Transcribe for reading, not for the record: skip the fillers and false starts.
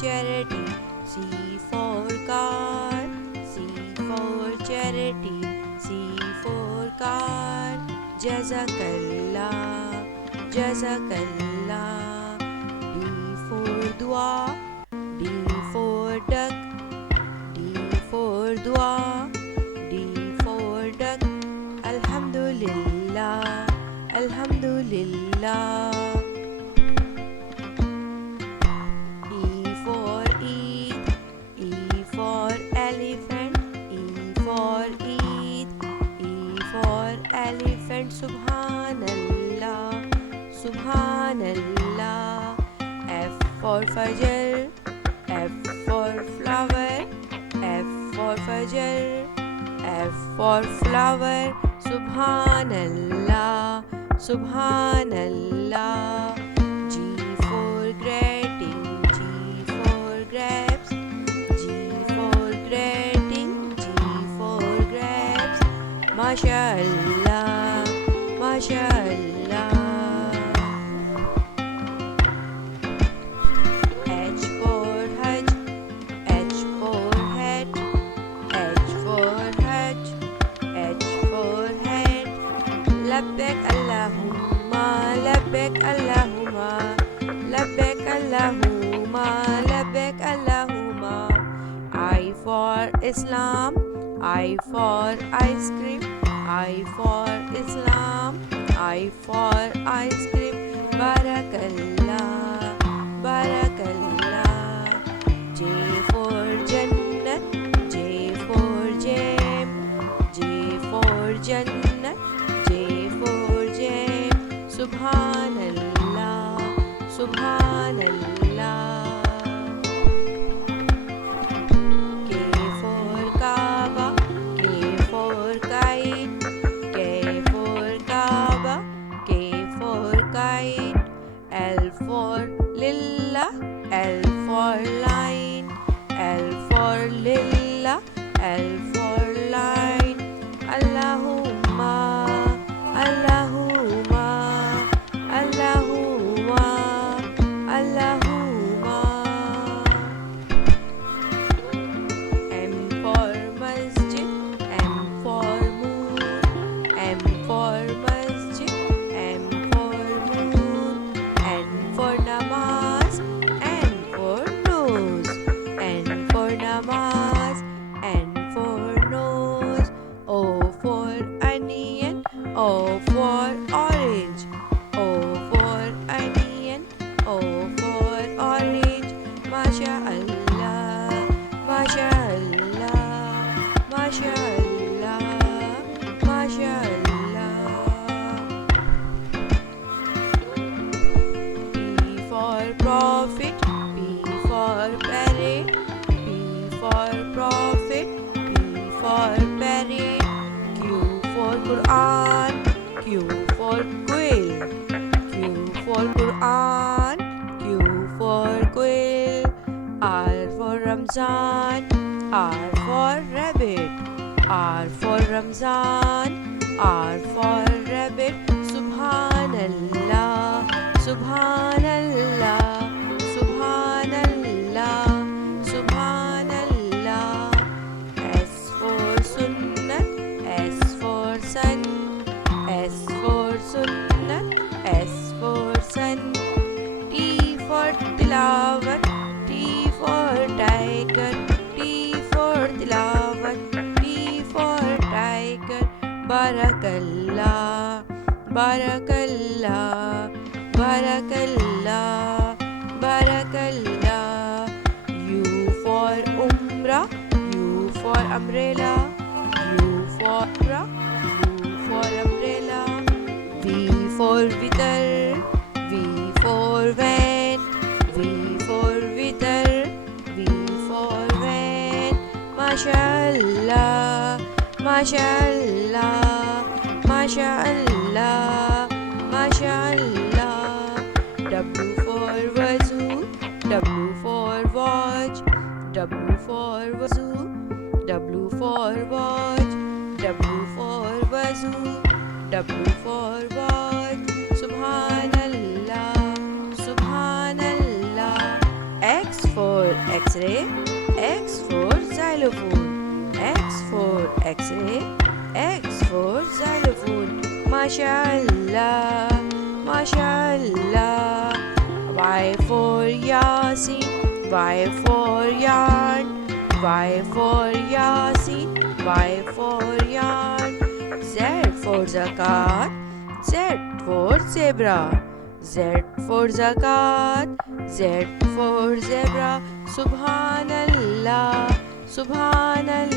charity. C for car. C for charity. C for car. Jazakallah, Jazakallah. D for dua. D for duck. D for dua. D for duck. Alhamdulillah, Alhamdulillah. E for Eid. E for elephant. E for Eid. E for elephant. Subhanallah, Subhanallah. F for Fajr. F for flower. F for Fajr. F for flower. Subhanallah, Subhanallah. G for grating. G for grapes. G for grating. G for grapes. MashaAllah, MashaAllah. H for Hajj. H for hat. H for Hajj. H for head. Labbaik Allahumma, Labbaik Allahumma, Labbaik Allahumma, Labbaik Allahumma. I for Islam. I for ice cream. I for Islam. I for ice cream. Barakallah, Barakallah. J for Jannat. J for jam. J for Jannat. J for jam. Subhanallah, Subhanallah. K for Kaaba. K for kite. K for Kaaba. K for kite. L for Lillah. L for line. L for Lillah. L for line. Allahumma, Allahumma, Allahumma, Allahumma. M for masjid. M for moon. M for masjid. M for moon. N for namaz. N for nose. N for namaz. N for nose. O for onion. O for orange. O for onion. O for orange. MashaAllah, MashaAllah, MashaAllah, MashaAllah. P for prophet. P for parrot. P for prophet. P for parrot. Q for Quran. Q for quill. Q for Quran. Q for quill. R for Ramzan. R for rabbit. R for Ramzan. R for rabbit. Subhanallah, Subhanallah, Subhanallah, Subhanallah. S for Sunnat. S for sun. S for Sunnat. S for sun. T for Tilawat. T for tiger. T for Tilawat. T for tiger. Barakallah, Barakallah, Barakallah, Barakallah. U for Umrah. U for umbrella. U for umrah. U for umbrella. V for Vitar. V for van. V for Vitar. V for van. MashaAllah, MashaAllah, MashaAllah, MashaAllah. W for wazoo. W for watch. W for wazoo. W for watch. W for wazoo. W for watch. Subhanallah, Subhanallah. X for X-ray, X for xylophone, X for X-ray, X for xylophone. MashaAllah, MashaAllah. Y for Yasin, Y for yarn, Y for Yasin, Y for yarn. Z for Zakat, Z for zebra, Z for Zakat, Z for zebra. Subhanallah, Subhanallah.